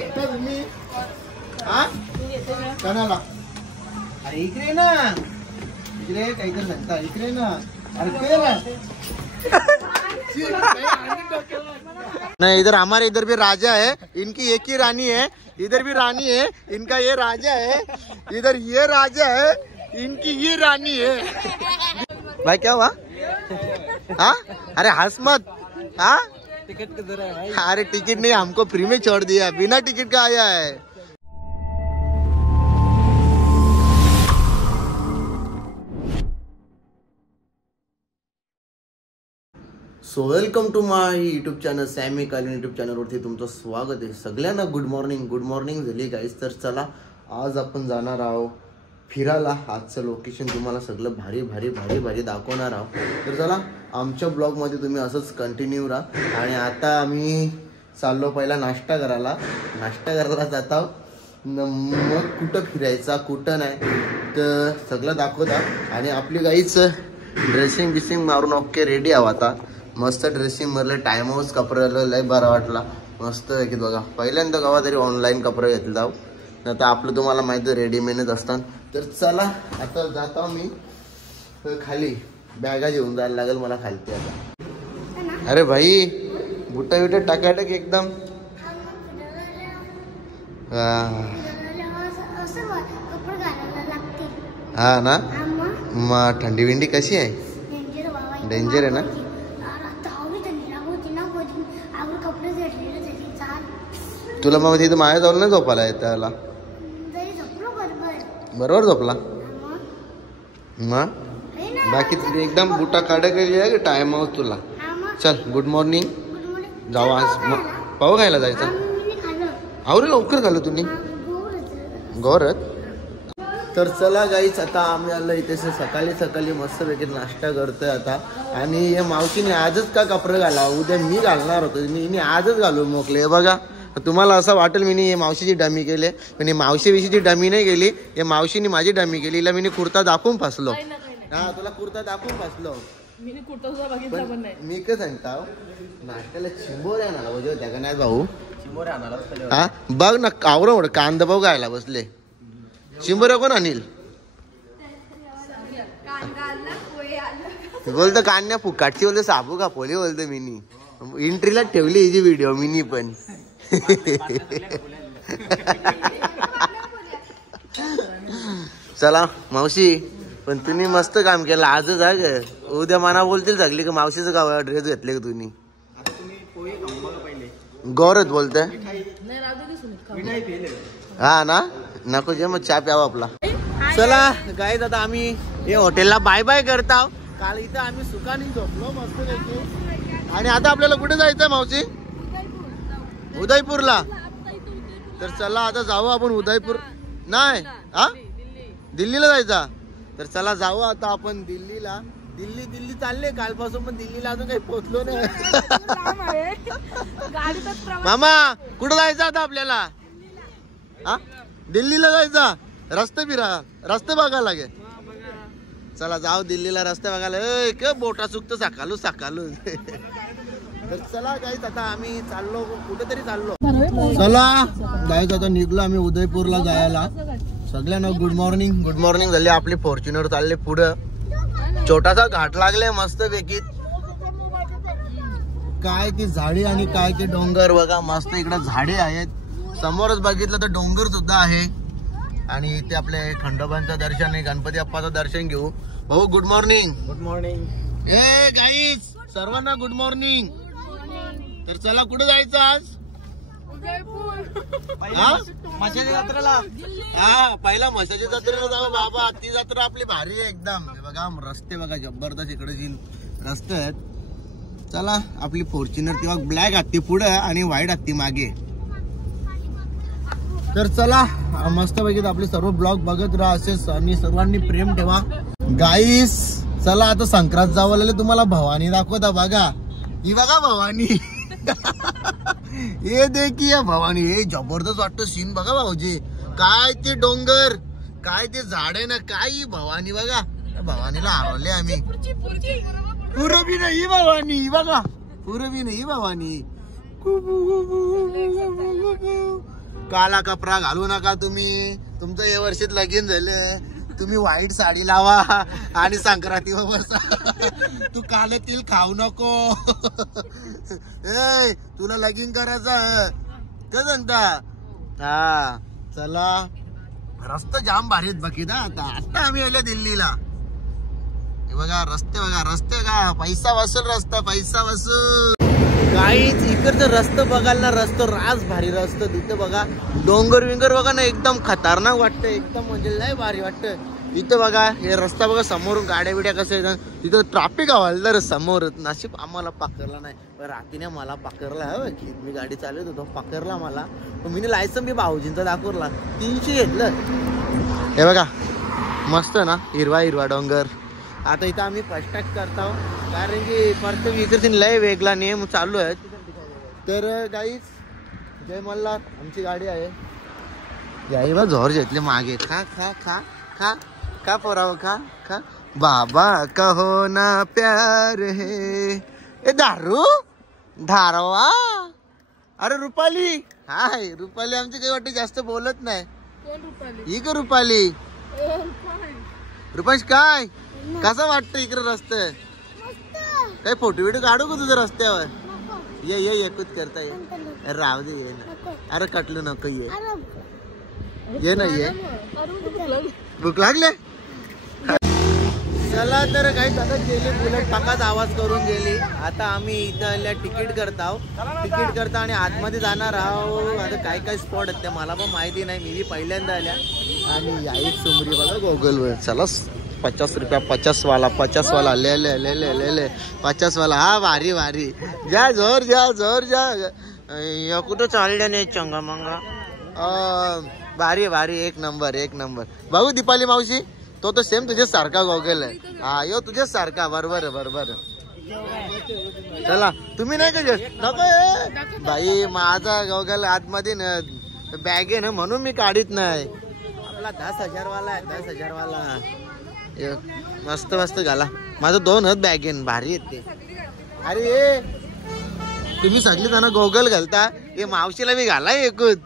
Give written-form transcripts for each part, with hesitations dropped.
तुम्ही हा कणाला अरे इकडे ना इकडे काहीतरी सांगता इकडे ना अरे ते ना नहीं इधर हमारे इधर भी राजा है इनकी एक ही रानी है इधर भी रानी है इनका ये राजा है इधर ये राजा है इनकी ये रानी है भाई क्या हुआ हाँ अरे हंस मत हाँ टिकट किधर है भाई अरे टिकट नहीं हमको फ्री में छोड़ दिया बिना टिकट का आया है। So welcome to my YouTube channel सॅमी कालीन यूट्यूब चॅनलवरती तुमचं स्वागत आहे। सगळ्यांना गुड मॉर्निंग झाली गाईस। तर चला आज आपण जाणार आहोत फिरायला। आजचं लोकेशन तुम्हाला सगळं भारी भारी भारी भारी दाखवणार आहोत। तर चला आमच्या ब्लॉगमध्ये तुम्ही असंच कंटिन्यू राहा। आणि आता आम्ही चाललो पहिला नाश्ता करायला जात आहोत। मग कुठं फिरायचा कुठं नाही तर सगळं दाखवता। आणि आपली गाईच ड्रेसिंग बिसिंग मारून ओके रेडी आहोत आता। मस्त ड्रेसिंग मारले टाइम हाऊस कपड्याला लय बरा वाटला मस्त आहे की बघा। पहिल्यांदा गावा तरी ऑनलाईन कपडे घेतले जाऊ नाही तर आपलं तुम्हाला माहिती रेडीमेडच असतात। तर चला आता जातो मी खाली बॅगा घेऊन जायला लागेल मला खालती आता। अरे भाई बुटा बिटा टाकाटक एकदम हा ना। मग थंडी विंडी कशी आहे डेंजर आहे ना। तुला मग तिथं माया जाऊन नाही झोपायला येत त्याला बरोबर झोपला मग बाकी एकदम बुटा काढा गेली आहे टाइम हाऊस तुला। चल गुड मॉर्निंग जाऊ आज पाव खायला जायचं आवरे लवकर झालं तुम्ही गौरत। तर चला गाईच आता आम्ही आलो इथे सकाळी मस्त पैकी नाश्ता करतोय आता। आणि या मावशीने आजच का कपडे घाला उद्या मी घालणार होतो मी आजच घालून मोकले बघा। तुम्हाला असं वाटेल मी मावशीची डमी केली पण मावशी विषयीची डमी नाही गेली या मावशीने माझी डमी केली। हिला मी कुर्ता दाखवून फसलो हा तुला कुर्ता दाखवून फसलो मी काय सांगता नाश्त्याला चिंबोरे आणाला बघ त्या का नाही भाऊ चिंबोरे आणाला हा बघ ना कावरं कांदा भाऊ गायला बसले चिंबोऱ्या कोण आणील बोलतो कान्या फुकाटची बोलतो साबू का पोली बोलतो मिनी एंट्रीला ठेवली हिची व्हिडिओ मिनी पण चला मावशी पण तुम्ही मस्त काम केलं आजच आहे उद्या मना बोलतील सगळी का मावशीचं गाव ड्रेस घेतले का तुम्ही गौरत बोलतय हा ना नको जे मग चहा प्यावा आपला। चला गाईज आता आम्ही हे हॉटेलला बाय बाय करता। काल इथं आम्ही सुखाने झोपलो मस्त पैकी आणि आता आपल्याला कुठे जायचंय मावशी उदयपूरला। तर चला आता जाऊ आपण उदयपूर नाही हा दिल्लीला जायचा। तर चला जाऊ आता आपण दिल्लीला। दिल्ली चालले कालपासून पण दिल्लीला अजून काही पोहोचलो नाही मामा कुठं जायचं आता आपल्याला हा दिल्लीला जायचा रस्ते बघायला लागे। चला जाऊ दिल्लीला रस्ते बघायला बोटा चुकतो सकाळू तर चला गाईज आता आम्ही चाललो कुठेतरी चाललो। चला गाईज आता निघलो आम्ही उदयपूरला जायला। सगळ्यांना गुड मॉर्निंग झाली। आपली फॉर्च्युनर चालले पुढं छोटासा घाट लागले मस्त पैकी काय ती झाडी आणि काय ते डोंगर बघा मस्त इकडे झाडे आहेत समोरच बघितलं तर डोंगर सुद्धा आहे। आणि इथे आपले खंडोबांचं दर्शन आहे गणपती बाप्पाचं दर्शन घेऊ। भाऊ गुड मॉर्निंग ए गाईज सर्वांना गुड मॉर्निंग। तर चला कुठे जायचं आज म्हशाच्या जत्रेला हा पहिला म्हशाच्या जत्रेला जाऊ बाबा ती जत्रा आपली भारी आहे एकदम बघा रस्ते बघा जबरदस्त इकडे रस्ते आहेत। चला आपली फॉर्च्युनर तेव्हा ब्लॅक हत्ती पुढे आणि व्हाईट हत्ती मागे। तर चला मस्त पैकी आपले सर्व ब्लॉग बघत राहा असेच आणि सर्वांनी प्रेम ठेवा गाईस। चला आता संक्रांत जावं तुम्हाला भवानी दाखवता बघा ही बघा भवानी हे देखील भवानी हे जबरदस्त वाटतं सीन बघा भाऊजी काय ते डोंगर काय ते झाड आहे ना काय भवानी बघा भवानीला हरवले आम्ही पुरबी नाही भवानी बघा पुरबी नाही भवानी काला कपडा घालू नका तुम्ही, तुमचं या वर्षीत लगीन झाले, तुम्ही व्हाईट साडी लावा आणि संक्रांतीवर बसा. तू काल तेल खाऊ नको. ए तुला लगीन करायचं काय सांगता. हा चला, रस्ता जाम भारी आहेत बाकी ना. आता आम्ही आलो दिल्लीला. हे बघा रस्ते, बघा रस्ते का पैसा वसूल रस्ता, पैसा वसूल. काहीच इकडचं रस्तं बघाल ना, रस्ता राज भारी रस्तं. तिथे बघा डोंगर विंगर बघा ना, एकदम खतरनाक वाटतं, एकदम म्हणजे लय भारी वाटतं. इथं बघा हे रस्ता बघा, समोरून गाड्या बिड्या कसं येतात. तिथं ट्रॅफिक हवालदार समोर. नशीब आम्हाला पकडला नाही, रात्रीने मला पकडला. मी गाडी चालवत होतो, पकडला मला. मी लायसन बी भाऊजींचा दाखवला, 300 घेतलं. हे बघा मस्त ना, हिरवा हिरवा डोंगर. आता इथं आम्ही फास्टॅग करतो, कारण की प्रत्येक इकडे लय वेगळा नियम चालू आहेत. तर गाईज जय मल्हार, आमची गाडी आहे. गाई बा झोर घेतले मागे. खा खा खा खा खा पोराव, खा खा. बाबा कहो ना प्यार है. ए दारू धारवा. अरे रुपाली. हाय रुपाली आमची काही वाटत जास्त बोलत नाही. ही का रुपाली? रुपाश काय कसं वाटतं इकडे रस्ते? काही फोटो बिटो काढू का तुझ्या रस्त्यावर? ये ये एकूच करता ये. राव दे ये ना. अरे कटलं नको, ये ना ये. भूक लागले. चला तर काही दादा गेले, बुलेट पाकाच आवाज करून गेली. आता आम्ही इथं तिकीट करतो, तिकीट करता आणि आतमध्ये जाणार आहोत. आता काय काय स्पॉट आहेत ते मला पण माहिती नाही, मी बी पहिल्यांदा आल्या. आणि याई सुमरी बघा गुगलवर. चला 50 रुपया 50 वाला 50 वाला ले ले ले ले ले ले 50 वाला. हा भारी भारी. जा जोर जा जोर जा. कुठं चालल्या नाही चंगा मंगा. भारी भारी, एक नंबर एक नंबर. भाऊ दीपाली मावशी तो सेम तुझ्याच सारखा गॉगल आहे. हा यो तुझ्याच सारखा. बरोबर बरोबर. चला तुम्ही नाही का नको बाई, माझा गॉगल आतमध्ये बॅग आहे ना, म्हणून मी काढीत नाही. आपला 10,000 वाला आहे, 10,000 वाला. मस्त मस्त घाला. माझं 2 हात बॅग आहे, भारी आहेत ते. अरे तुम्ही सगळे जण गॉगल घालता, हे मावशीला बी घाला एकूच.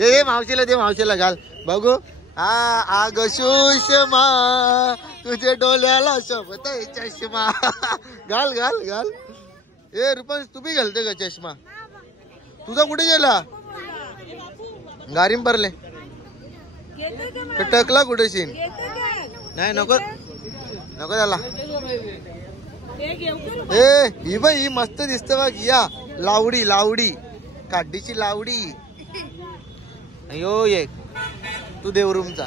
ए मावशीला दे, मावशीला घाल बघू. हा आग सुषमा तुझे डोल्याला शोभत चष्मा. घाल घाल घाल. ए रुपा तू बी घालते का चष्मा? तुझा कुठे गेला? गारीम भरले टकला कुठे शिन? नाही नको नको त्याला. ए ही बाई ही मस्त दिसते बघ. या लावडी लावडी काडीची लावडी. अयो एक तू देवरूमचा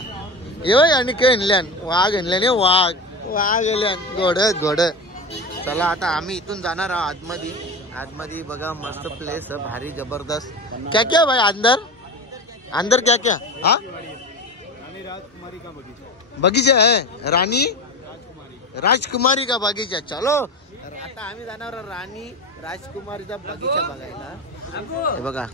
ये आणि काय आणल्यान? वाघ आणल्याने, वाघ वाघ आणल्यान. घोड घोड. चला आता आम्ही इथून जाणार आहोत आतमध्ये. आतमध्ये बघा मस्त प्लेस भारी जबरदस्त. क्या क्या भाई अंदर अंदर क्या क्या? हा बगीचा आहे, राणी राजकुमारी का बगीचा. चलो आता आम्ही जाणार राणी राजकुमारीचा बगीचा बघायला. हे बघा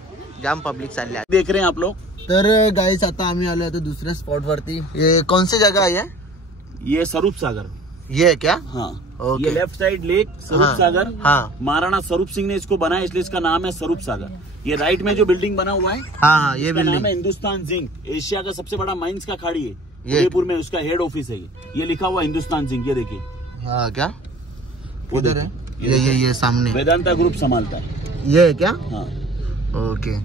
जाम पब्लिक चालली आहे, देख रहे हैं आप लोग. तर गाइस आता आम्ही आलो आता दुसऱ्या स्पॉट वरती. ये कौन सी जगह है? ये स्वरूप सागर. ये है क्या? हाँ okay. ये लेफ्ट साइड लेक स्वरूप सागर. हाँ महाराणा स्वरूप सिंह ने इसको बनाया, इसलिए इसका नाम है स्वरूप सागर. ये राइट में जो बिल्डिंग बना हुआ है, हाँ ये बिल्डिंग नाम है हिंदुस्तान जिंक. एशिया का सबसे बड़ा माइंस का खाड़ी है, उदयपुर में उसका हेड ऑफिस है. ये लिखा हुआ हिंदुस्तान जिंक. ये देखिए. हाँ क्या उधर है? ये सामने वेदांता ग्रुप संभालता है. ये है क्या? हाँ ओके.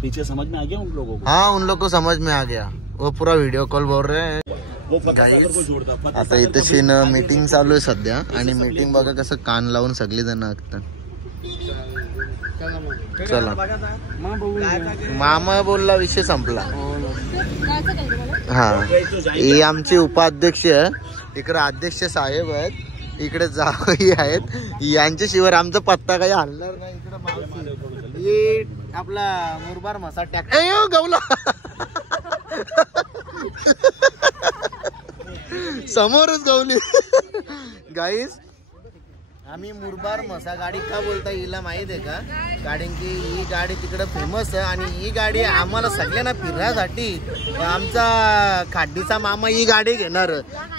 पीछे समझ में आ गया उन लोगों को? हाँ उन लोग को समझ में आ गया. वो पूरा व्हिडिओ कॉल बोल रहे हैं. वो फतेहसागर को जोड़ता. आता इथे मीटिंग चालू आहे सध्या, आणि मीटिंग बघा कसं कान लावून सगळी जण ऐकतात. चला मामा बोलला, विषय संपला. हा ही आमची उपाध्यक्ष आहे. इकडे अध्यक्ष साहेब आहेत, इकडे जावई आहेत. यांच्याशिवाय आमचा पत्ता काही हलणार नाही. इकडे मावशी आपला मुरबार मसा टॅक गवला समोरच गवली. गाईस आम्ही मुरबार मसा गाडी का बोलता हिला माहित आहे का? कारण की ही गाडी तिकडे फेमस आहे आणि ही गाडी आम्हाला सगळ्यांना फिरण्यासाठी आमचा खाडीचा मामा ही गाडी घेणार.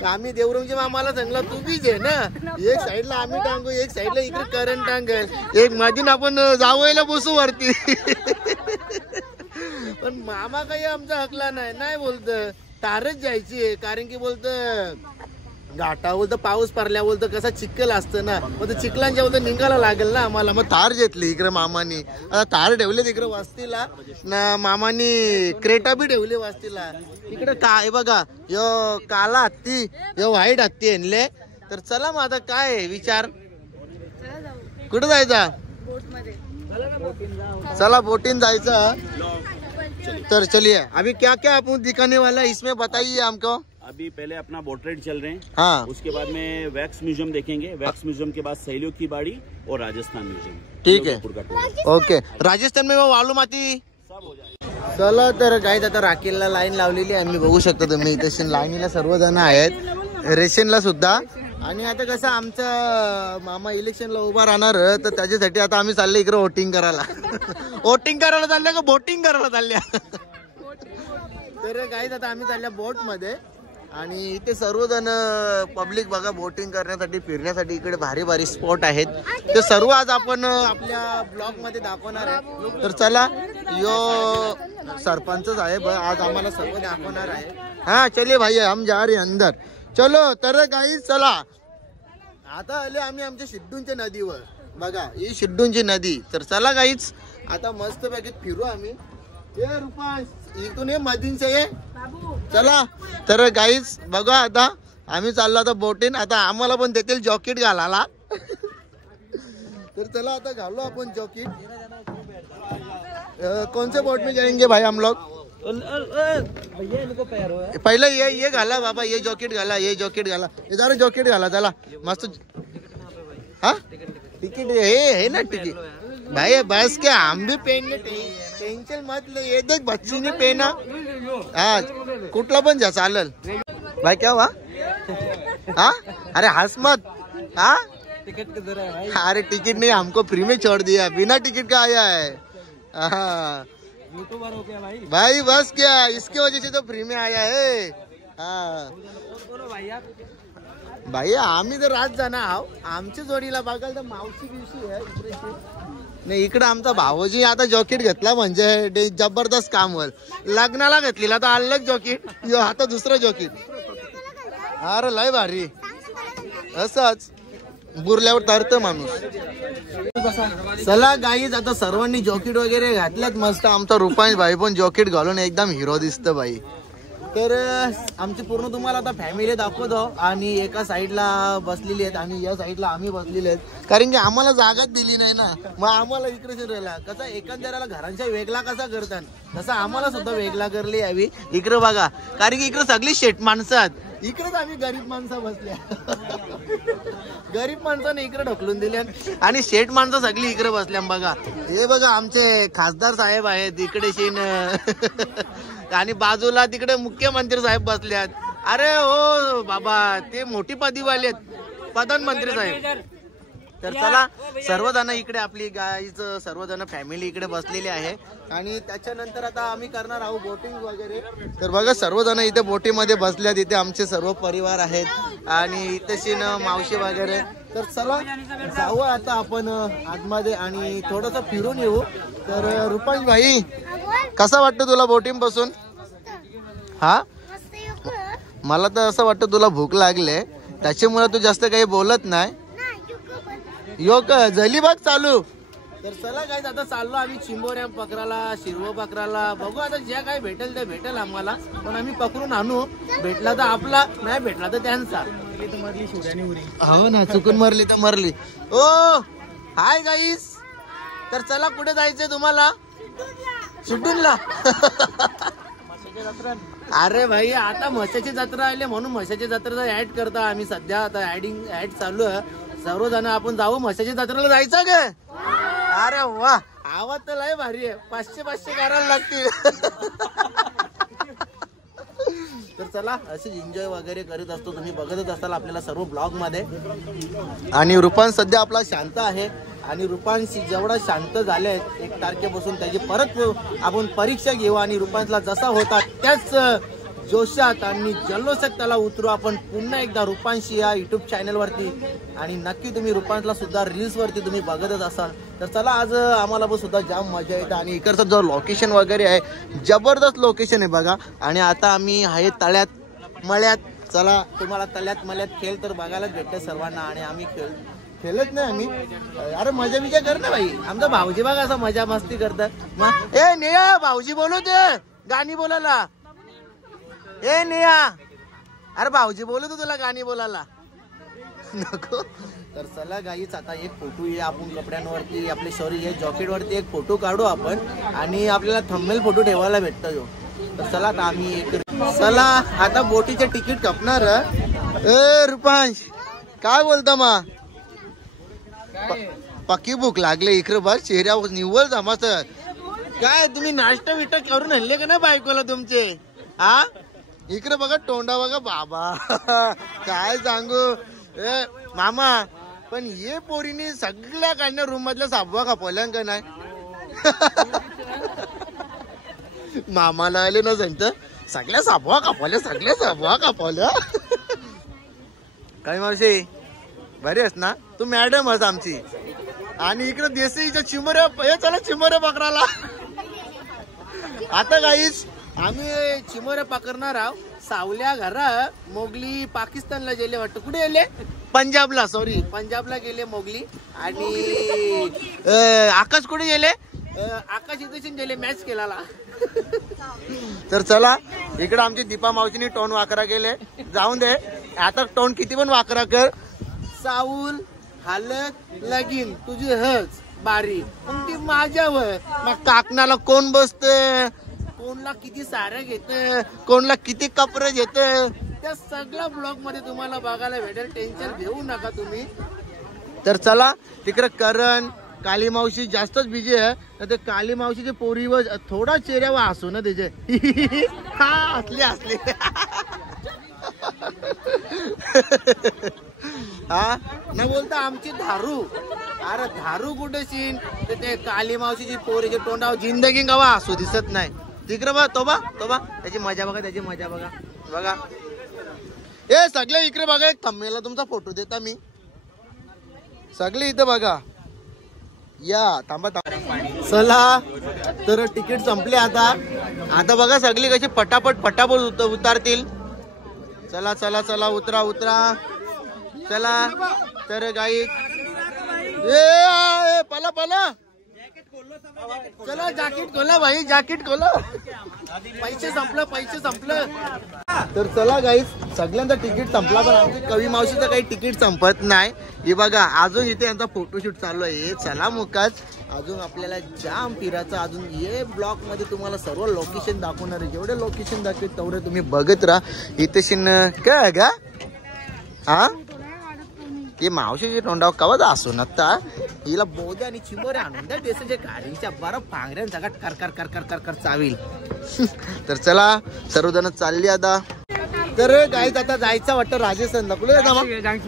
आम्ही देवरूमच्या मामाला सांगला तू बी घे ना. एक साईडला आम्ही टांगू, एक साईडला इकडे करंट टांगेल, एक मधीन आपण जावयाला बसू वरती. पण मामा काही आमचा हकला नाही बोलत तारच जायची, कारण की बोलत घाटा बोलतं पाऊस पडल्या बोलतं कसा चिखल असतं ना, मग चिखलांच्या बोलतं निघायला लागेल ना आम्हाला. मग तार घेतली इकडे मामानी, आता तार ठेवले तिकडे वस्तीला ना, मामानी क्रेटा बी ठेवली वस्तीला. इकडे काय बघा, यो काला हत्ती यो व्हाईट हत्ती आणले. तर चला मग आता काय विचार, कुठं जायचा? चला बोटिंग जायचं. तर चलिए अभी क्या क्या आपको दिखाने वाला है इसमें बताइए हमको. अभी पहले अपना बोट राइड चल रहे हैं, हाँ. उसके बाद में वैक्स म्यूजियम देखेंगे, वैक्स म्यूजियम के बाद सहेलियों की बाड़ी और राजस्थान म्यूजियम. ठीक है, ओके. राजस्थान में वो वालू माती सब हो जाएगा. चला तर गाईज आता राखेलला लाईन लावलेली आहे, मी बघू शकतो तुम्ही इथे लाईनीला सर्वजण आहेत, रेशनला सुद्धा. आणि आता कसं आमचं मामा इलेक्शनला उभा राहणार, तर त्याच्यासाठी आता आम्ही चालले इकडे वोटिंग करायला. वोटिंग करायला चालल्या का बोटिंग करायला चालल्या? तर गाईज आता आम्ही चालल्या बोट मध्ये, आणि इथे सर्वजण पब्लिक बघा बोटिंग करण्यासाठी फिरण्यासाठी इकडे भारी भारी स्पॉट आहेत. ते सर्व आज आपण आपल्या ब्लॉग मध्ये दाखवणार आहे. तर चला, यो सरपंच साहेब आज आम्हाला सर्व दाखवणार आहे. हा चलिए भाई हम जा रहे अंदर, चलो. तर गाईज चला, आता आले आम्ही आमच्या शिड्डूंच्या नदीवर. बघा ही शिड्डूंची नदी. तर चला गाईज आता मस्त पैकी फिरू आम्ही. इथून ये मधीनचे ये, चला. तर गाईज बघा आता आम्ही चाललो आता बोटीन. आता आम्हाला पण देतील जॉकेट घालायला. तर चला आता घालो आपण जॉकेट. कौन से बोट में जाएंगे भाई हम लोग? पहले ये घाला बाबा, ये जॉकेट घाला, ये जॉकेट घाला, इधर जॉकेट घाला. चला मस्त. हाँ टिकट है ना टिकट भाई, बस क्या हम भी पहनने टेंशन मत लो. ये देख बच्ची ने पहना. हाँ कुठला पण जा चालल. भाई क्या हुआ? हाँ अरे हंस मत. हाँ टिकट किधर है भाई? अरे टिकट नहीं, हमको फ्री में छोड़ दिया, बिना टिकट का आया है. हाँ यूट्यूबर हो गया भाई बस क्या, इसकी वजह से तो फ्री में आया है. हाँ भाई आम्ही तर रात जाणार आहो, आमच्या जोडीला बघाल तर मावशी बिवशी आहे नाही. इकडे आमचा भावजी आता जॉकेट घेतला म्हणजे जबरदस्त काम होईल. लग्नाला घेतलेला तर अलग जॉकेट, आता दुसरं जॉकेट. अरे लय भारी, असंच बुरल्यावर तरतं माणूस. चला गाईज आता सर्वांनी जॉकेट वगैरे घातल्यात मस्त. आमचा रुपांश भाई पण जॉकेट घालून एकदम हिरो दिसत भाई. तर आमची पूर्ण तुम्हाला आता फॅमिली दाखवतो. आणि एका साईडला बसलेली आहेत आणि या साईडला आम्ही बसलेले आहेत, कारण की आम्हाला जागाच दिली नाही ना. मग आम्हाला इकडे शिरायला कसा एकंदराला घरांच्या वेगळा कसा करतात तसा आम्हाला सुद्धा वेगळा करली यावी. इकडे बघा, कारण की इकडे सगळी शेट माणसं आहेत, इकडेच आम्ही गरीब माणसं बसल्या. गरीब माणसाने इकडे ढकलून दिल्या आणि शेठ माणसं सगळी इकडे बसल्या. बघा हे बघा आमचे खासदार साहेब आहेत इकडे शिन, आणि बाजूला तिकडे मुख्यमंत्री साहेब बसल्यात. अरे हो बाबा, ते मोठी पदवीवाले आहेत, प्रधानमंत्री साहेब. तर चला सर्वजण इकडे आपली गाईच सर्वजण फॅमिली इकडे बसलेली आहे. आणि त्याच्यानंतर आता आम्ही करणार आहोत बोटिंग वगैरे. तर बघा सर्वजण इथे बोटीमध्ये बसल्यात, इथे आमचे सर्व परिवार आहेत आणि इथे शिन मावशी वगैरे. तर चला जाऊ आता आपण आतमध्ये आणि थोडंसं फिरून येऊ. तर रुपांश भाई कसं वाटतं तुला बोटिंग बसून? हा मला तर असं वाटतं तुला भूक लागले त्याच्यामुळे तू जास्त काही बोलत नाही. यो झाली बघ चालू. तर चला काय आता चाललो आम्ही चिंबोऱ्या पकडायला, शिरवं पकडायला. बघू आता जे काय भेटेल ते भेटेल आम्हाला, पण आम्ही पकडून आणू. भेटला तर आपला, नाही भेटला तर त्यांचा. हो ना, चुकून मरली तर मरली. ओ हाय गाईस. तर चला कुठे जायचंय तुम्हाला? शिड्डूनला. अरे भाई आता म्हशाची जत्रा आली म्हणून म्हशाची जत्रेचा ऍड करता आम्ही सध्या. आता ऍड चालू आहे. सर्वजण आपण जाऊ म्हशाची जत्रेला जायचं का? अरे वा, आवाज तर लय भारी आहे. 500 करायला लागतील. तर चला असे एन्जॉय वगैरे करीत असतो, तुम्ही बघतच असाल आपल्याला सर्व ब्लॉग मध्ये. आणि रुपांश सध्या आपला शांत आहे आणि रुपांश जेवढा शांत झाले 1 तारखेपासून त्याची परत आपण परीक्षा घेऊ आणि रुपांशला जसा होता त्याच जोशात आणि जल्लोषात त्याला उतरू आपण पुन्हा एकदा रुपांशी या युट्यूब चॅनल वरती. आणि नक्की तुम्ही रुपांशला सुद्धा रील्स वरती तुम्ही बघतच असाल. तर चला आज आम्हाला पण सुद्धा जाम मजा येते. आणि इकडचं जो लोकेशन वगैरे आहे जबरदस्त लोकेशन आहे बघा. आणि आता आम्ही आहे तळ्यात मळ्यात. चला तुम्हाला तळ्यात मळ्यात खेळ तर बघायलाच भेटते सर्वांना. आणि आम्ही खेळत नाही आम्ही. अरे मजा बिजा कर ना भाई. आमचा भाऊजी बघा असं मजा मस्ती करतात. ए नेहा भाऊजी बोलू दे गाणी बोलायला. ए नेहा अरे भाऊजी बोलू तू तुला गाणी बोलायला नको. तर चला गाईच आता एक फोटो ये आपण कपड्यांवरती आपले सॉरी हे जॉकेट वरती एक फोटो काढू आपण. आणि आपल्याला थंबनेल फोटो ठेवायला भेटतो जो. तर चला आता आम्ही एक चला आता बोटीचे तिकीट कापणार. ए रुपांश काय बोलता मा पक्की भूक लागले इकडे बघ चेहऱ्यावर निव्वळ जमाच. काय तुम्ही नाश्ता बिष्टा करून आणले का ना बायकोला तुमचे. हा इकडे बघा तोंडा बघा बाबा काय सांगू. ए मामा पण ये पोरीने सगळ्या काढण्या रूम मधल्या साबवा कापवल्या का नाही. मामाला आले ना सांगत सगळ्या साबवा कापवल्या सगळ्या साबवा कापवल्या. काय मावशी बरी आहेस ना तू मॅडम आहेस आमची. आणि इकडे देसीच्या चिमऱ्या हे चला चिमऱ्या पकडायला. आता काहीच आम्ही चिमऱ्या पकडणार आहोत. सावल्या घरा मोगली पाकिस्तानला गेले वाटतं. कुठे गेले पंजाबला सॉरी पंजाबला गेले मोगली. आणि आकाश कुठे गेले आकाश इथे गेले मॅच केला. तर चला इकडे आमची दीपा मावशीनी टोन वाकरा गेले. जाऊन दे आता टोन किती पण वाकरा कर. साऊल हालत लगीन तुझी हज बारी मग ती माझ्यावर. मग काकणाला कोण बसते कोणला किती साऱ्या घेते कोणला किती कपडे घेते त्या सगळ्या ब्लॉग मध्ये तुम्हाला बघायला भेटेल. टेन्शन घेऊ नका तुम्ही. तर चला तिकडे करण काली मावशी जास्तच बिझी आहे. ते काली मावशीचे पोरीवर थोडा चेहऱ्यावर हसू ना त्याचे. हा असले असले हा न बोलता आमची धारू. अरे धारू कुठे सीन ते काली मावशीची पोरीचे तोंडावर जिंदगी गवा हसू दिसत नाही. तिकडे बघ तो बा त्याची मजा बघा त्याची मजा बघा बघा. ए सगळे इकडे बघा एक थंबनेलला तुमचा फोटो देता मी. सगळे इथे बघा या थांबा चला. तर तिकीट संपले आता. आता बघा सगळी कशी पटापट पटापट उतारतील. चला चला चला उतरा उतरा चला. तर गाई ए पला पला चला जॅकेट खोला भाई जॅकेट खोला. पैसे संपलं. तर चला गाईस सगळ्यांचा तिकीट संपला. पण आमची कवी मावशीचं काही तिकीट संपत नाही. हे बघा अजून इथे यांचा फोटोशूट चालू आहे. चला मुकाच अजून आपल्याला जाम फिरायचं. अजून हे ब्लॉग मध्ये तुम्हाला सर्व लोकेशन दाखवणार आहे. जेवढे लोकेशन दाखवेल तेवढे तुम्ही बघत राहा. इथे शिन काय का हा की मावशीची तोंडावर कवाच असू नसता. हिला बोधे आणि चिमोरे आणून द्या देशाच्या गाडीच्या बरं पांगऱ्यां जगात कर कर कर कर कर कर चावील. तर चला सर्वजण चालली आता. तर गाईज आता जायचं वाटतं राजस्थानला. कुठे डान्स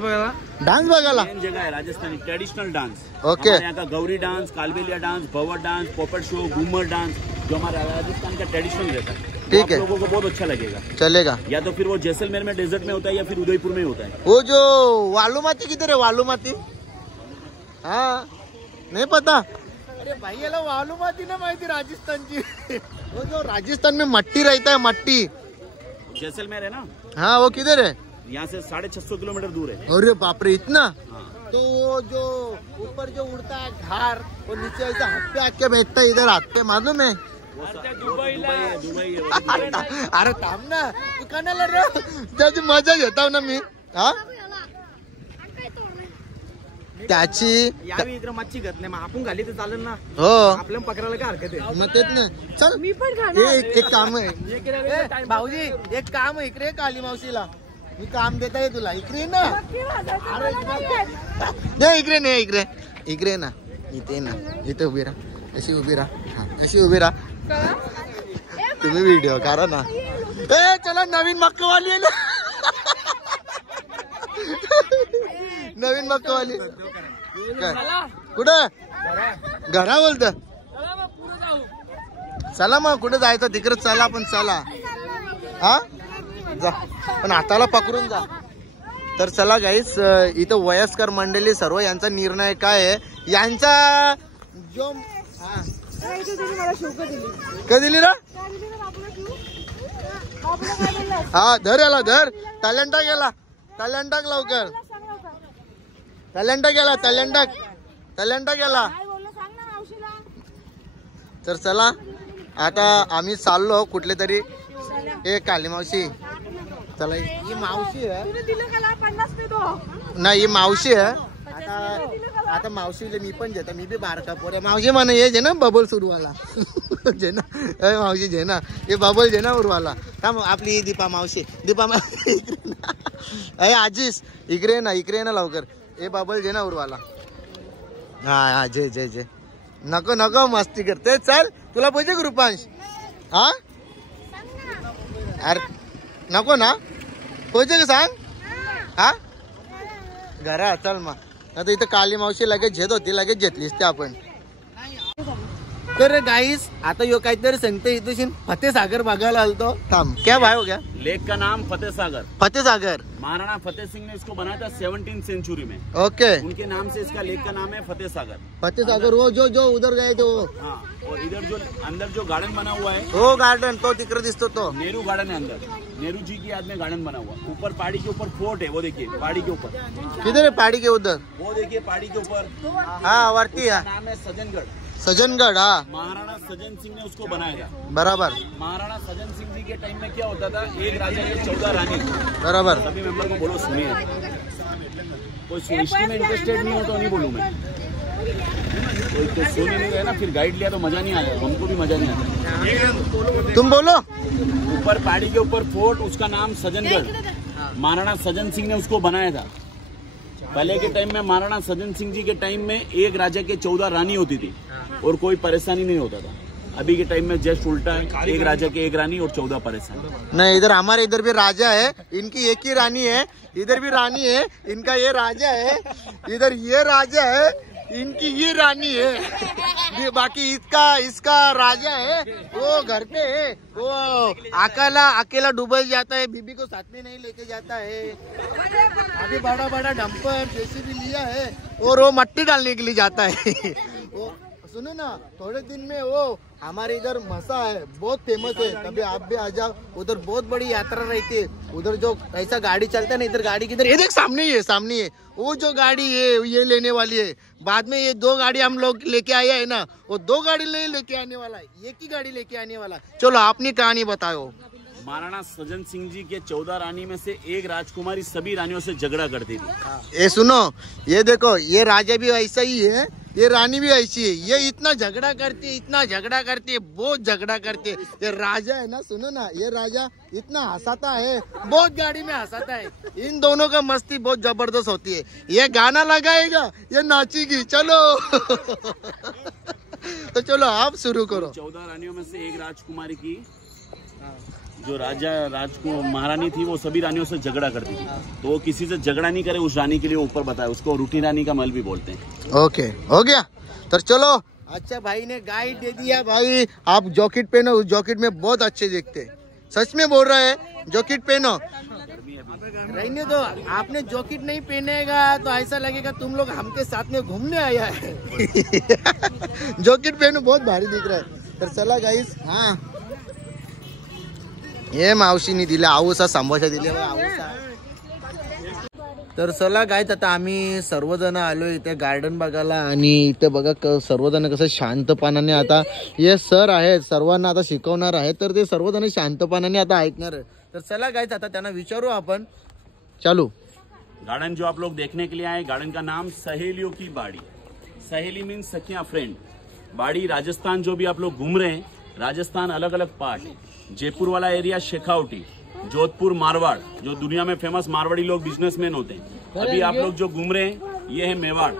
बघायला जगह है राजस्थानी ट्रेडिशनल डांस. ओके यहाँ का गौरी डांस कालबेलिया डांस भवर डांस पोपट शो घूमर डांस जो हमारा राजस्थान का ट्रेडिशनल रहता है. ठीक है लोगों को बहुत अच्छा लगेगा. चलेगा. या तो फिर वो जैसलमेर में डेजर्ट में होता है या फिर उदयपुर में होता है. वो जो वालूमाती किधर है वालूमाती. हाँ नहीं पता. अरे भाई याला वालूमाती ना माहिती राजस्थानची. वो जो राजस्थान में मट्टी रहता है मट्टी जैसलमेर है ना. हाँ वो किधर है. यहाँ से 650 किलोमीटर दूर है. अरे बाप रे इतना. हाँ. तो जो ऊपर जो उड़ता है घार वो नीचे ऐसा हाथ पे आके बैठता है इधर हाथ पे मालूम है. दुबई. अरे थांब ना तू कणाला रे त्याची मजा घेताव ना मी. हा त्याची इकडे मच्छी घेत नाही मग आपण घाली तर चालेल ना. हो आपल्या पकडायला काय हरकत आहे. मग तेच ना. चल मी पण खाणार. एक काम आहे भाऊजी एक काम आहे. इकडे काली मावशीला मी काम देता आहे तुला. इकडे ना अरे नाही इकडे नाही इकडे इकडे ना इथे ना इथे उभी राहा. अशी उभी राहा अशी उभी राहा. तुम्ही व्हिडिओ करा ना. ए चला नवीन मक्कावाली आहे ना. नवीन मक्कावाली काय कुठं घरा बोलत. चला मग कुठे जायचं तिकडे चला पण चला. हा जा, पण हाताला पकडून जा. तर चला गाईस, इथं वयस्कर मंडळी सर्व यांचा निर्णय काय आहे यांचा जो काय दिली ना. हा धर याला धर. टॅलेंटा गेला, टॅलेंटा लवकर, टॅलेंटा गेला, टॅलेंटा गेला. तर चला आता आम्ही चाललो कुठले तरी. ए काली मावशी, चला ही मावशी आहे नाही, ही मावशी आहे. आता मावशीला मी पण जेता, मी बी बारका पोर मावशी म्हणा ये जे ना बबल सुरू वाला जे ना मावशी जे ना हे बबल जे ना उरवाला. का आपली ही दीपा मावशी, दीपा मावशी इकडे ना. अरे आजीस इकडे ना लवकर. हे बबल जे ना उरवाला. हा जे जे जे नको नको मस्ती करते. चल तुला पाहिजे का रुपांश? हा अरे नको ना, पाहिजे का सांग. हा घरा चल मग. आता इथं काली मावशी लगेच घेत होती, लगेच घेतलीस ते आपण. तर गाईस आता यो काहीतरी सांगते इथं फतेह सागर बघायला आलतो. थांब क्या भाई हो गया. लेक का नाम फतेह सागर. फतेह सागर महाराणा फतेह सिंह ने इसको बनाया था 17th सेंचुरी में. ओके. उनके नाम से इसका लेक का नाम है फतेह सागर. फतेह सागर वो जो उधर गए थे वो. हाँ, और इधर जो अंदर जो गार्डन बना हुआ है वो गार्डन तो तिकडे दिसतो तो नेहरू गार्डन है. अंदर नेहरू जी की याद में गार्डन बना हुआ. ऊपर पहाड़ी के ऊपर फोर्ट है, वो देखिए पहाड़ी के ऊपर. किधर है पहाड़ी के उधर? वो देखिए पहाड़ी के ऊपर. हाँ वरती है, नाम है सज्जनगढ़. सज्जनगढ़. हाँ महाराणा सज्जन सिंह ने उसको बनाया था. बराबर. महाराणा सज्जन सिंह जी के टाइम में क्या होता था, एक राजा के 14 रानी. बराबर. सभी मेंबर को बोलो सुनिए. कोई हिस्ट्री में इंटरेस्टेड नहीं हो तो नहीं बोलूँ मैं. तो सोने नहीं गए ना, फिर गाइड लिया तो मजा नहीं आया, हमको भी मजा नहीं आता. तुम बोलो. ऊपर पहाड़ी के ऊपर फोर्ट, उसका नाम सज्जनगढ़. महाराणा सज्जन सिंह ने उसको बनाया था. पहले के टाइम में महाराणा सज्जन सिंह जी के टाइम में एक राजा के 14 रानी होती थी और कोई परेशानी नहीं होता था. अभी के टाइम में जस्ट उल्टा है, एक राजा के एक रानी और 14 परेशानी. नहीं इधर हमारे इधर भी राजा है, इनकी एक ही रानी है. इधर भी रानी है, इनका ये राजा है. इधर ये राजा है, इनकी ये रानी है. बाकी इसका राजा है, वो घर पे है. वो अकेला दुबई जाता है, बीबी को साथ में नहीं लेके जाता है. अभी बड़ा डंपर जेसीबी लिया है और वो मट्टी डालने के लिए जाता है. वो सुनो ना, थोड़े दिन में वो हमारे इधर मसा है, बहुत फेमस है. कभी आप भी आ जाओ, उधर बहुत बड़ी यात्रा रहती है. उधर जो ऐसा गाड़ी चलता है ना, इधर गाड़ी किधर ये देख सामने ही है वो जो गाड़ी है ये लेने वाली है. बाद में ये 2 गाड़ी हम लोग लेके आए है ना, वो 2 गाड़ी नहीं लेके आने वाला, एक ही गाड़ी लेके आने वाला. चलो अपनी कहानी बताओ. महाराणा सज्जन सिंह जी के 14 रानी में से एक राजकुमारी सभी रानियों से झगड़ा करती थी. ये सुनो, ये देखो, ये राजा भी ऐसा ही है, ये रानी भी ऐसी है. ये इतना झगड़ा करती है, बहुत झगड़ा करती है. ये राजा है ना, सुनो ना, ये राजा इतना हंसाता है, बहुत गाड़ी में हंसाता है. इन दोनों का मस्ती बहुत जबरदस्त होती है. ये गाना लगाएगा, ये नाचेगी. चलो तो चलो आप शुरू करो. 14 रानियों में से एक राजकुमारी की जो महारानी थी, वो सभी रानियों से झगड़ा करती थी. तो वो किसी से झगड़ा नहीं करे, उस रानी के लिए ऊपर बताया, उसको रूठी रानी का मल भी बोलते हैं. ओके हो गया. तो चलो. अच्छा भाई ने गाइड दे दिया. भाई आप जॉकेट पहनो, उस जॉकेट में बहुत अच्छे दिखते. सच में बोल रहा है, जॉकेट पहनो. रहने दो, आपने जॉकेट नहीं पहनेगा तो ऐसा लगेगा तुम लोग हमके साथ में घूमने आया है. जॉकेट पहनो, बहुत भारी दिख रहा है. तर चला गाईस. हाँ हे मावशीने दिला आऊसा संभाषा दिले. तर चला गाईत आता आम्ही सर्वजण आलो इथे गार्डन बघायला. आणि इथे बघा सर्वजण कसं शांतपणाने, आता हे सर आहेत सर्वांना आता शिकवणार आहेत, तर ते सर्वजण शांतपणाने आता ऐकणार आहे. तर चला गाईत आता त्यांना विचारू आपण. चालू. गार्डन जो आप लोग देखने के लिए आए, गार्डन का नाम सहेलियों की बाड़ी. सहेली मीन्स सखियां, फ्रेंड. बाड़ी राजस्थान जो भी आप लोग घूम रहे हैं, राजस्थान अलग अलग पार्ट. जयपुर वाला एरिया शेखावटी, जोधपुर मारवाड़, जो दुनिया में फेमस मारवाड़ी लोग बिजनेसमैन होते हैं. अभी आप लोग जो घूम रहे हैं ये है मेवाड़.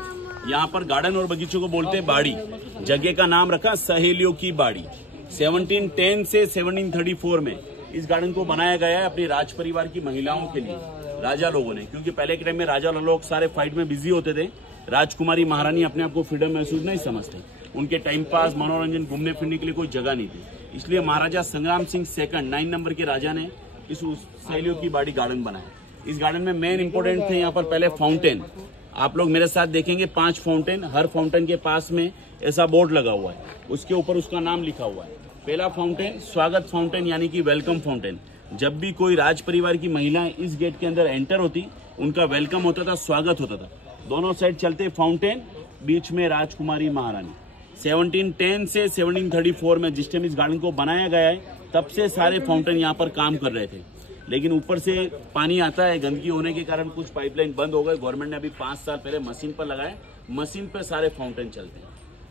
यहाँ पर गार्डन और बगीचों को बोलते हैं बाड़ी. जगह का नाम रखा सहेलियों की बाड़ी. 1710 से 1734 में इस गार्डन को बनाया गया है अपने राज परिवार की महिलाओं के लिए, राजा लोगों ने. क्योंकि पहले के टाइम में राजा लोग सारे फाइट में बिजी होते थे. राजकुमारी महारानी अपने आप को फ्रीडम महसूस नहीं समझते. उनके टाइम पास, मनोरंजन, घूमने फिरने के लिए कोई जगह नहीं थी. इसलिए महाराजा संग्राम सिंह सेकंड 9 नंबर के राजा ने इस सहेलियों की बाड़ी गार्डन बना है। इस गार्डन में मेन इंपोर्टेंट थे यहाँ पर पहले फाउंटेन। आप लोग मेरे साथ देखेंगे 5 फाउंटेन, हर फाउंटेन के पास में ऐसा बोर्ड लगा हुआ है, उसके ऊपर उसका नाम लिखा हुआ है। पहला फाउंटेन स्वागत फाउंटेन यानी कि वेलकम फाउंटेन। जब भी कोई राज परिवार की महिलाएं इस गेट के अंदर एंटर होती, उनका वेलकम होता था, स्वागत होता था। दोनों साइड चलते फाउंटेन, बीच में राजकुमारी महारानी। 1710 से 1734 में जिस टाइम इस गार्डन को बनाया गया है, तब से सारे फाउंटेन यहाँ पर काम कर रहे थे। लेकिन ऊपर से पानी आता है, गंदगी होने के कारण कुछ पाइपलाइन बंद हो गए। गवर्नमेंट ने अभी 5 साल पहले मशीन पर लगाए, मशीन पर सारे फाउंटेन चलते हैं।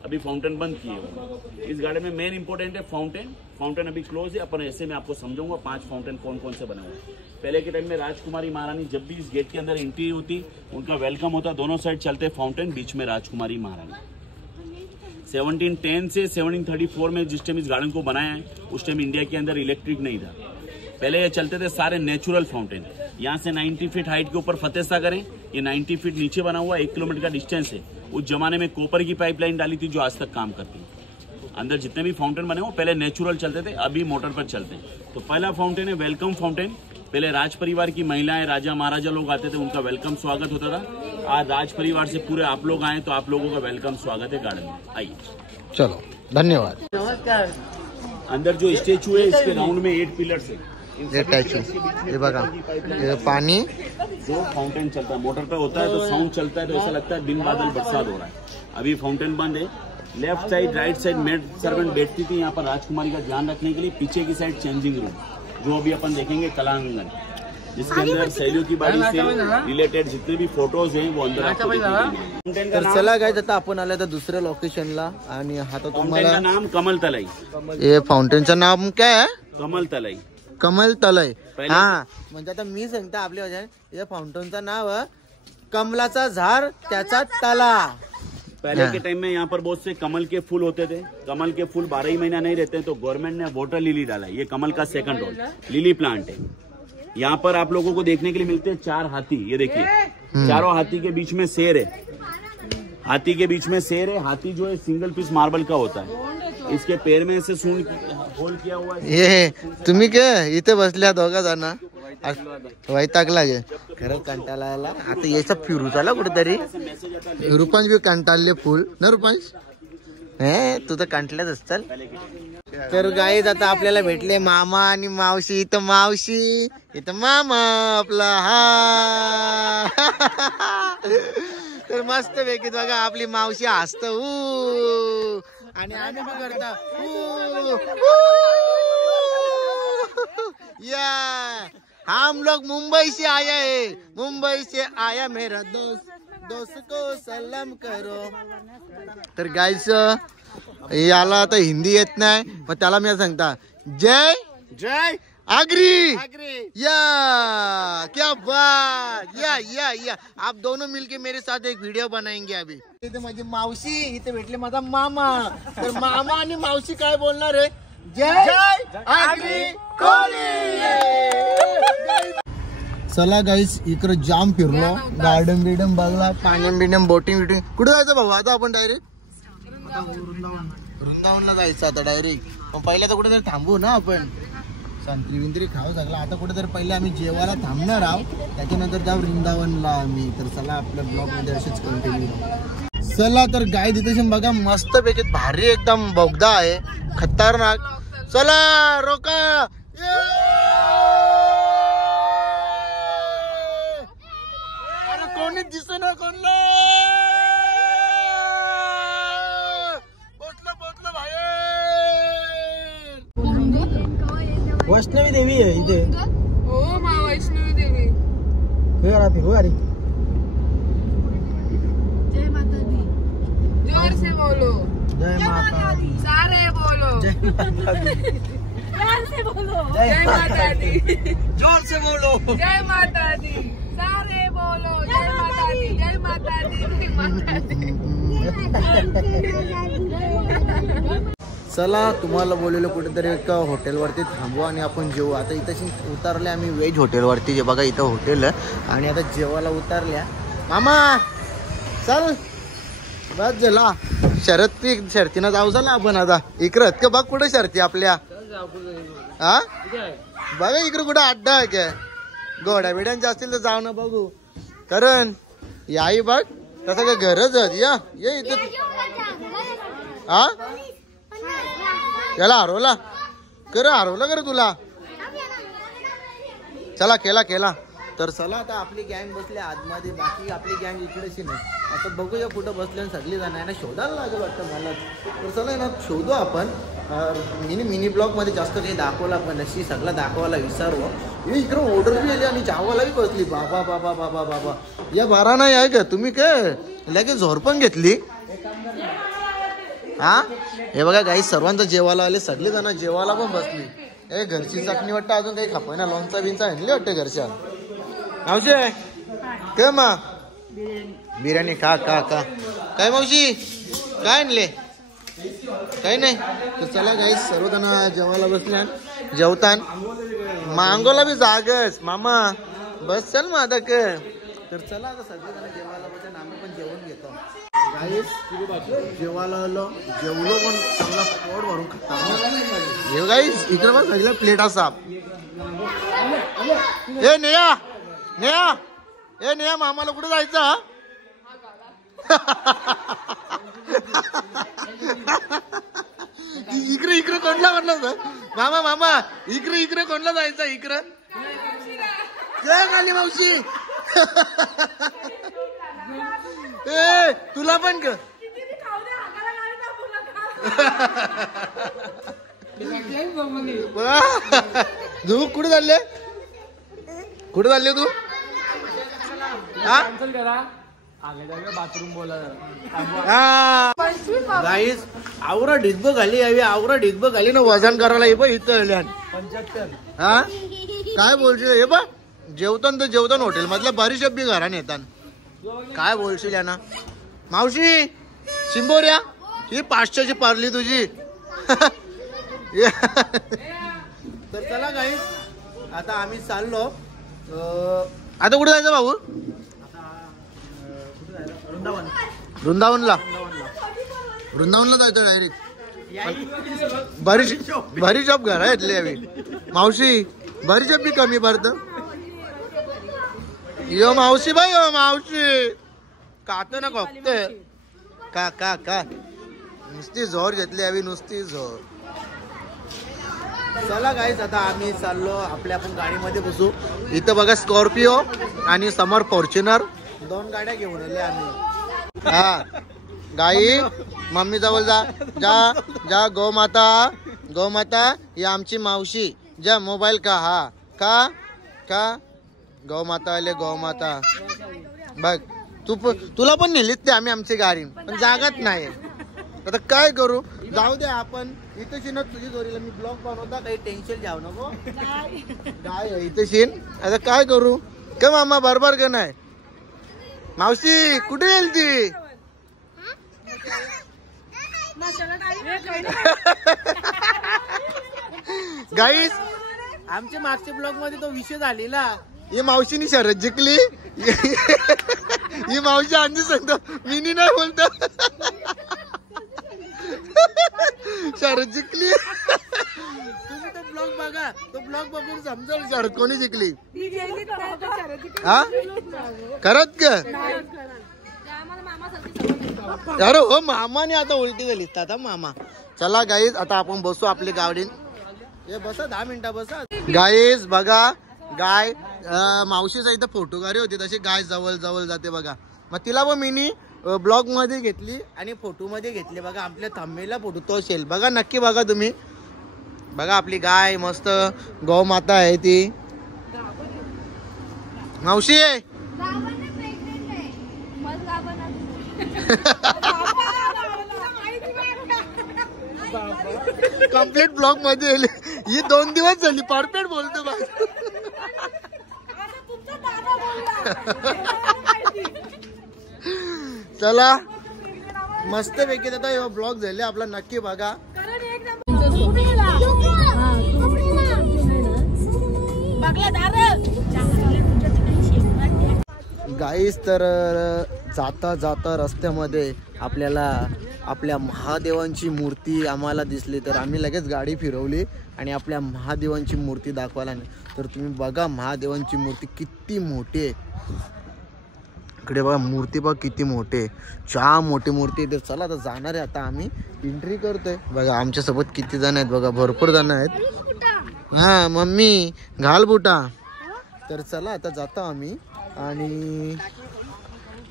अभी फाउंटेन बंद किए हुए। इस गार्डन में मेन इंपोर्टेंट है फाउंटेन। फाउंटेन अभी क्लोज है, अपन ऐसे में आपको समझाऊंगा 5 फाउंटेन कौन कौन से बने हुए हैं। पहले के टाइम में राजकुमारी महारानी जब भी इस गेट के अंदर एंट्री होती, उनका वेलकम होता। दोनों साइड चलते फाउंटेन, बीच में राजकुमारी महारानी। 1710 से 1734 में जिस टाइम इस गार्डन को बनाया है, उस टाइम इंडिया के अंदर इलेक्ट्रिक नहीं था। पहले ये चलते थे सारे नेचुरल फाउंटेन। यहाँ से 90 फीट हाइट के ऊपर फतेह सागर है, ये 90 फीट नीचे बना हुआ 1 किलोमीटर का डिस्टेंस है। उस जमाने में कॉपर की पाइपलाइन डाली थी जो आज तक काम करती है। अंदर जितने भी फाउंटेन बने वो पहले नेचुरल चलते थे, अभी मोटर पर चलते हैं। तो पहला फाउंटेन है वेलकम फाउंटेन। पहले राज परिवार की महिलाएं, राजा महाराजा लोग आते थे, उनका वेलकम स्वागत होता था। आज राज परिवार से पूरे आप लोग आए तो आप लोगों का वेलकम स्वागत है गार्डन में। आइए, चलो, धन्यवाद। नमस्कार। अंदर जो स्टेचू है, इसके राउंड में 8 पिलर्स है। ये बघा, ये पानी जो फाउंटेन चलता है, मोटर पे होता है तो साउंड चलता है, तो ऐसा लगता है दिन बादल बरसात हो रहा है। अभी फाउंटेन बंद है। Left side right side maid servant बैठती थी यहाँ पर राजकुमारी का ध्यान रखने के लिए। पीछे की साइड चेंजिंग रूम, जो अभी अपन देखेंगे कलांगन, जिसके अंदर सहेलियों की बाड़ी से रिलेटेड जितने भी फोटोज हैं वो अंदर आपको देखने। तर चला काय, आता आपण आलं तर दुसऱ्या लोकेशनला आणि हा तो फाउंटेन का नाम कमल तलाई। ये फाउंटेनचं नाम काय आहे? कमल तलाई। कमल तलय। हा, म्हणजे आता मी सांगता आपल्या या फाउंटेनचं नाव कमलाचा झाड त्याचा तला। पहले के टाइम में यहाँ पर बहुत से कमल के फूल होते थे। कमल के फूल 12 ही महीना नहीं रहते, तो गवर्नमेंट ने वाटर लिली डाला। ये कमल का सेकंड रोल लिली प्लांट है। यहाँ पर आप लोगों को देखने के लिए मिलते हैं 4 हाथी। ये देखिए, चारों हाथी के बीच में शेर है। हाथी के बीच में शेर है। हाथी जो है सिंगल पीस मार्बल का होता है। इसके पैर में से सूंड होल किया हुआ है। ये तुम्ही काय इथे बसल्या दोघा जण वैतागला गे, खरंच कंटाळा आला आता याचा फिरू चाला कुठेतरी। रुपांश बी कंटाळले फुल ना रुपांश? हे तू तर कंटल्याच असताल। तर गाईज आता आपल्याला भेटले मामा आणि मावशी। इथं मावशी, इथं मामा आपला। हा तर मस्त पैकी बघा आपली मावशी हसत आणि आम्ही पण करता या। हम लोग मुंबई से आया है, मुंबई से आया मेरा दोस्त, दोस्त को सलाम करो। तर गाईस याला आता हिंदी येत नाही, मग त्याला मी सांगता जय जय आगरी या। क्या बात, या आप दोनों मिलके मेरे साथ एक वीडियो बनाएंगे अभी। इथे माझी मावशी, इथे भेटले माझा मामा। तर मामा आणि मावशी काय बोलणार आहे? जय जय आगरी कोली। चला गाईस, इकडे जाम फिरलो, गार्डन बिर्डन बघला, पाणी बिडम, बोटिंग बिटिंग। कुठे जायचं भाऊ आता आपण? डायरेक्ट वृंदावनला जायचं आता डायरेक्ट। पण पहिल्या तर कुठेतरी थांबू ना आपण, संत्री विंत्री खाऊ सगळं। आता कुठेतरी पहिले आम्ही जेवायला थांबणार आहोत, त्याच्यानंतर जाऊ वृंदावनला आम्ही। तर चला आपल्या ब्लॉग मध्ये असेच कंटिन्यू। चला तर गाय तिथे बघा, मस्त पैकी भारी एकदम बोगदा आहे, खतरनाक। चला रोका, अरे कोणी दिसेना कोणला। पोचलो बाहेर। वैष्णवी देवी है इथे। ओ माँ वैष्णवी देवी। फिरू अरे जय माता दी। जोर से बोलो। जय माता दी। सारे बोलो। जय माता दी। जोर से बोलो। जय माता दी। जोर से बोलो। जय माता दी। सारे बोलो। जय माता दी। जय माता दी। जय माता दी। चला तुम्हाला बोललेलो कुठेतरी एका हॉटेलवरती थांबू आणि आपण जेवू। आता इथं उतरले आम्ही व्हेज हॉटेलवरती, जे बघा इथं हॉटेल आहे आणि आता जेवायला उतरल्या। मामा चल बस झाला, शर्तीनं जाऊ झाला आपण आता। इकडं का बघ कुठे शर्ती आपल्या हा बघा इकडे कुठं अड्डा आहे काय घोड्या बिड्यांच्या असतील तर जाऊ ना बघू कारण याई बघ तसं काय गरज या ये इथे हा याला हरवला हरवलं कर तुला चला केला तर चला आता आपली गँग बसली आतमध्ये बाकी आपली गँग इकडेच नाही आता बघूया कुठं बसले आणि सगळी जण आहे ना शोधायला लागेल वाटतं मला तर चला ना शोधू आपण मिनी ब्लॉग मध्ये जास्त काही दाखवला पण अशी सगळं दाखवायला विसरलो इकडे ऑर्डर बी आली आणि जावाला बी बसली बाबा बाबा बाबा बाबा या बारा नाही आहे का तुम्ही काय लगेच झोर पण घेतली हा हे बघा काही सर्वांचं जेवायला आले सगळे जण जेवायला पण बसली ए घरची चटणी वाटतं अजून काही खापाय ना लोणचा बिनचा आणली वाटतं घरच्या मावशी काय मा बिर्याणी खा काय मावशी काय आणले काही नाही तर चला काही सर्वजण जेवायला बसल्या जेवतान मांगोला बी जागच मामा बस चल मग आता तर चला आता सगळेजण जेवायला बसल्या आम्ही पण जेवण घेतो गाईस जेवायला आलो जेवलो पण चांगला पोट भरून खाता गाईस इकडे पण सगळं प्लेट असा ए नेहा मामाला कुठे जायचं इकडे कोणला मामा इकडे कोणला जायचं इकडं जय काली मावशी ए तुला पण ग तू कुठे चालले तू बाथरूम बोला गाईस आवरा ढिगब घाली यावी आवरा ढिगब घाली ना वजन करायला हे बघ इथं 75 हा काय बोलशील हे बघ जेवतान हॉटेल मधल्या बारीश बी घरान येतात काय बोलशील या ना मावशी चिंबोऱ्या ही 500ची पारली तुझी तर चला गाईस आता आम्ही चाललो आता कुठे जायचं भाऊ वृंदावनला जायचं डायरेक्ट भारी जॉब घरा येतले यावी मावशी भारी जॉब बी कमी पडत यो मावशी बाई यो मावशी कात ना खोकते का नुसती झोर घेतली यावी नुसती झोर चला गाईस आता आम्ही चाललो आपल्या आपण गाडीमध्ये बसू इथं बघा स्कॉर्पिओ आणि समोर फॉर्च्युनर 2 गाड्या घेऊन आले आम्ही हा गाई मम्मी जवळ जा गौमाता ही आमची मावशी जा मोबाईल का गौमाता आले गौमाता बघ तुला पण नेलीत ते आम्ही आमची गाडी पण जागाच नाही आता काय करू जाऊ दे आपण इथं ना तुझी जोडीला मी ब्लॉग बनवता काही टेन्शन घ्याव नको काय इथं आता काय करू का मामा बरोबर का नाही मावशी कुठे येईल ती गाईस आमच्या मागच्या ब्लॉग मध्ये तो विषय झालेला ही मावशीनी शरद जिंकली ही मावशी आणली सांगतो मिनी नाही बोलतो शरद जिंकली तुम्ही तो ब्लॉग बघा तो ब्लॉग बघून समजाल शरद कोणी जिंकली हा करत का अरे हो मामाने आता उलटी झाली आता मामा चला गाईज आता आपण बसतो आपली गाडीन हे बसा 10 मिनिटं बसा गाईज बघा गाय मावशीचा इथं फोटोगारी होती तशी गाय जवळ जाते बघा मग तिला पण मिनी ब्लॉग मध्ये घेतली आणि फोटो मध्ये घेतली बघा आपल्या थंबनेलला फोटो तो असेल बघा नक्की बघा तुम्ही बघा आपली गाय मस्त गौ माता आहे ती मावशी आहे कम्प्लीट ब्लॉग मध्ये ही 2 दिवस झाली परफेक्ट बोलतो बा चला मस्त पैकी आता ब्लॉग झाले आपला नक्की बघा गाईस तर जाता रस्त्यामध्ये आपल्याला आपल्या महादेवांची मूर्ती आम्हाला दिसली तर आम्ही लगेच गाडी फिरवली आणि आपल्या महादेवांची मूर्ती दाखवायला तर तुम्ही बघा महादेवांची मूर्ती किती मोठी आहे. इकडे बघा मूर्ती बघा किती मोठे, चहा मोठी मूर्ती आहे. तर चला आता जाणार आहे, आता आम्ही एंट्री करतोय. बघा आमच्यासोबत किती जण आहेत बघा, भरपूर जण आहेत. हा मम्मी घाल बुटा. तर चला आता जातो आम्ही आणि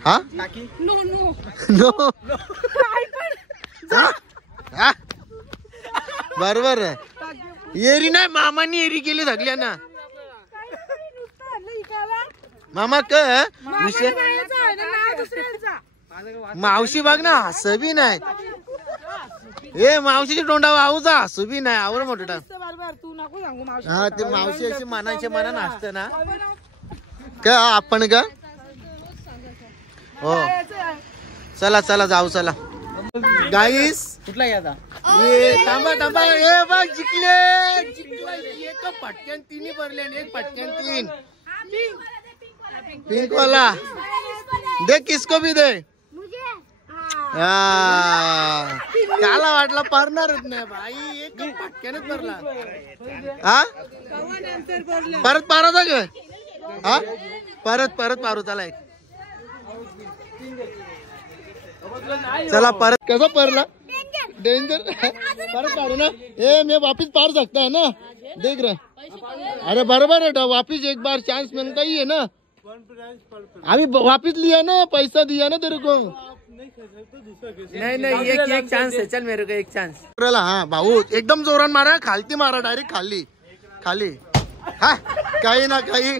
हा नो बरोबर आहे. एरी नाही मामानी एरी केली धगल्या ना मामा क विषय मावशी बघ ना हसबी नाही. ए मावशीची तोंडावर आऊचा हसबी नाही आवड मोठं. हा ते मावशी अशी मनाच्या मनानं असतं ना का आपण का हो. चला चला जाऊ चला गाईस. कुठला घ्यायचा ये थांबा थांबा ए बघ जिंकले जिंकले. एक पटक्यान तिन्ही भरले आणि एक पटक्यान 3 पिंक वाला दे किसको भी दे. काला वाटला पारणारच नाही भाई, एक पटक्यानच भरला. हा परत पारा ग. हा परत परत पारू चला एक. चला परत कसं परला डेंजर परत पारू ना. ए मैं वापिस पार सकता है ना देख रहे. अरे बराबर है वापिस एक बार चांस मिलता ही है ना. अभी वापिस लिया ना पैसा दिया ना तेरे को. नहीं नहीं एक चांस है, चल मेरे को एक चांस. हा भाऊ एकदम जोरान मारा, खालती मारा डायरेक्ट खाली खाली. हा काही ना काही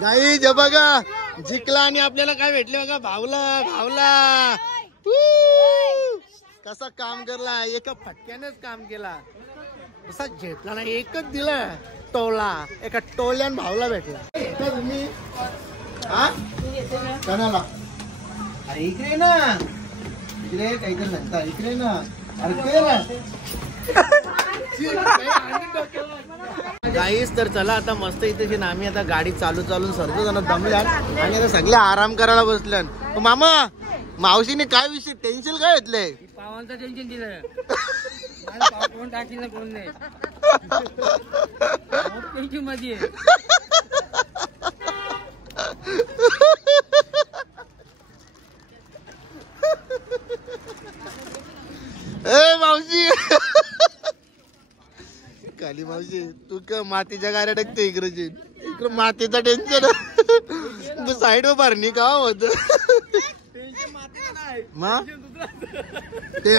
नाही जे बघा जिंकला आणि आपल्याला काय भेटले बघा भावला भावला. कसा काम करला, एका फटक्यानेच काम केला. कसा घेतला ना एकच दिला टोला, एका टोल्यान भावला भेटला. तुम्ही हा कोणाला अरे इकडे ना इकडे काहीतरी सांगता इकडे ना. अरे गाईस तर चला आता मस्त इथे आम्ही आता गाडी चालू चालून सर्व जण दमल्यात आणि आता सगळे आराम करायला बसल्यात. मामा मावशीने काय विषय टेन्शन काय घेतलंय. पावांचं टेन्शन दिलं कोण टाकील ना कोण नाही टेन्शन मध्ये. ए मावशी काली मावशी तू का मातीच्या गाड्या टाकते इकडे इकडे मातीचं टेन्शन साईड वर भरणी का होत ते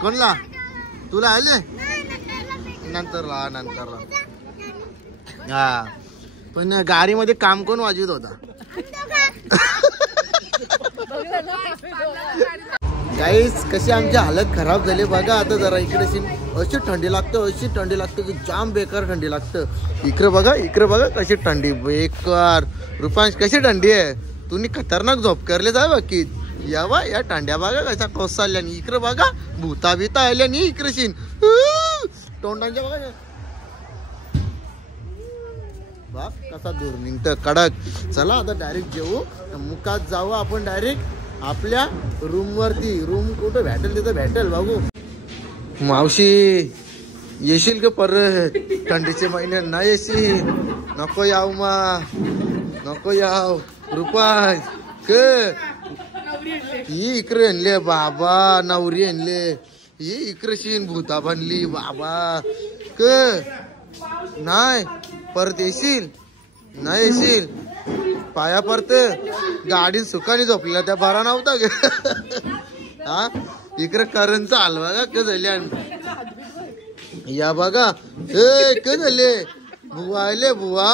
कोणला तुला आले नंतरला नंतरला. हा पण गाडीमध्ये काम कोण वाजवत होता. गाईस कशी आमची हालत खराब झाली बघा. आता जरा इकडे अशी थंडी लागतं अशी थंडी लागतं की जाम बेकार थंडी लागतं. इकडे बघा कशी थंडी बेकार. रुपांश कशी थंडी आहे. तुम्ही खतरनाक झोप करले जाय बाकी यावा या थंड्या बघा कशा कोसळल्या. इकडे बघा भूता बिता आल्या नी इकडे शिन तोंडांच्या बघा बाप कसा दूर निघतं कडक. चला आता डायरेक्ट जेवू मुकात जाऊ आपण डायरेक्ट आपल्या रूम वरती. रूम कुठं भेटेल तिथं भेटेल बघू. मावशी येशील का परत थंडीचे महिने नाही येशील. नको याव मा नको याव. रुपाय ही इकडे आणले बाबा नवरी आणले ही इकडे शीन भूता बनली बाबा क नाही परत येशील नाही येशील. पाया परत गाडी सुखाने झोपलेला त्या बरा नव्हता ग. हा इकडे करंचा हलवा का क झाल्या या बघा ए क झाले बुवा आले बुवा.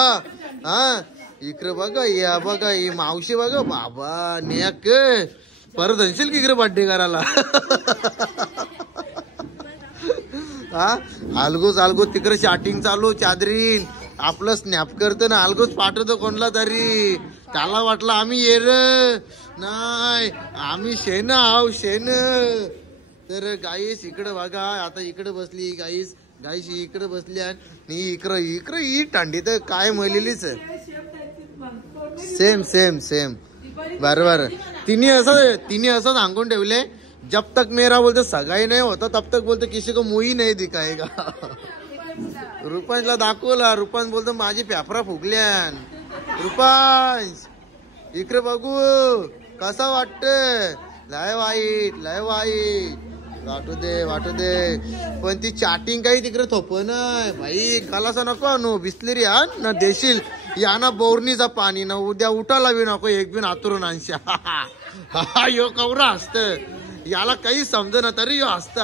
हा इकडे बघा या बघा ही मावशी बघा बाबा नेक परत आणशील की इकडे बर्थडे करायला. हा अलगोच अलगोच तिकडे शॉटिंग चालू चादरीन आपलं स्नॅप करतो ना अलगोच पाठवतो कोणला तरी. त्याला वाटलं आम्ही येर नाही आम्ही शेण आहो शेण. तर गाईस इकडे बघा आता इकडे बसली गाईस गाईस इकडे बसली आणि इकडं ही थंडी तर काय मळलेलीच आहे. सेम सेम सेम बरोबर. तिने असं सांगून ठेवले, जब तक मेरा बोलते सगाई नाही होता तब तक बोलते किसी को मुही नाही दिखाएगा. रुपांशला दाखवला. रुपांश बोलतो माझी पेपरा फुगल्यान. रुपांश इकडे बघू कसा वाटत. लय वाईट वाटू दे पण ती चॅटिंग काही तिकडे थोप नाही भाई. गलासा नको आणू. बिस्लेरी आण ना देशील या ना बोरनीचा पाणी ना. उद्या उठाला बी नको एक बिन आतुरून आणशा. यो कवरा हसत. याला काही समज ना तरी यो हसत.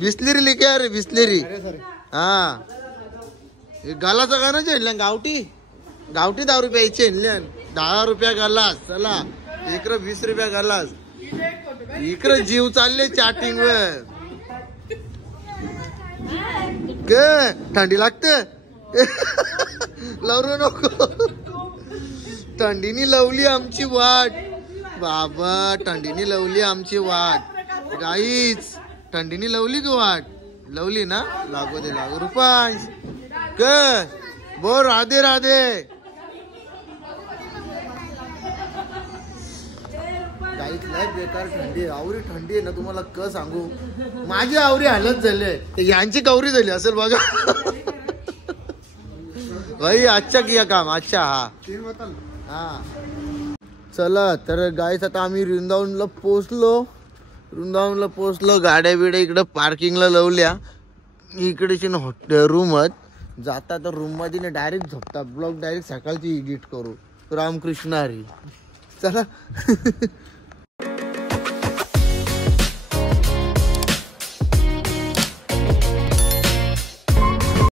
बिस्लेरी लिखे अरे बिस्लेरी. हा गालाचं गाणं झेडलं. गावठी 10 रुपये 10 रुपया गलास. चला इकडं 20 रुपया गलास. इकडं जीव चालले चॅटिंग वर. थंडी लागते. लवरू नको. थंडीनी लवली आमची वाट बाबा. थंडीनी लवली आमची वाट गाईच. थंडीनी लवली की वाट लवली ना. लागू दे लागू. रुपांश बोल राधे राधे. गाईच लय बेकार थंडी. आवरी थंडी आहे ना तुम्हाला क सांगू. माझी आवरी हालत झाली. यांची कवरी झाली असेल बघा. भाई अच्छा किया काम. अच्छा हा चला तर गाईच आता आम्ही वृंदावनला पोचलो. गाड्या बिड्या इकडे पार्किंगला लावल्या. इकडे रूम जाता तर रूम मध्ये डायरेक्ट झोपता. ब्लॉग डायरेक्ट सकाळची एडिट करू. रामकृष्ण हरी. चला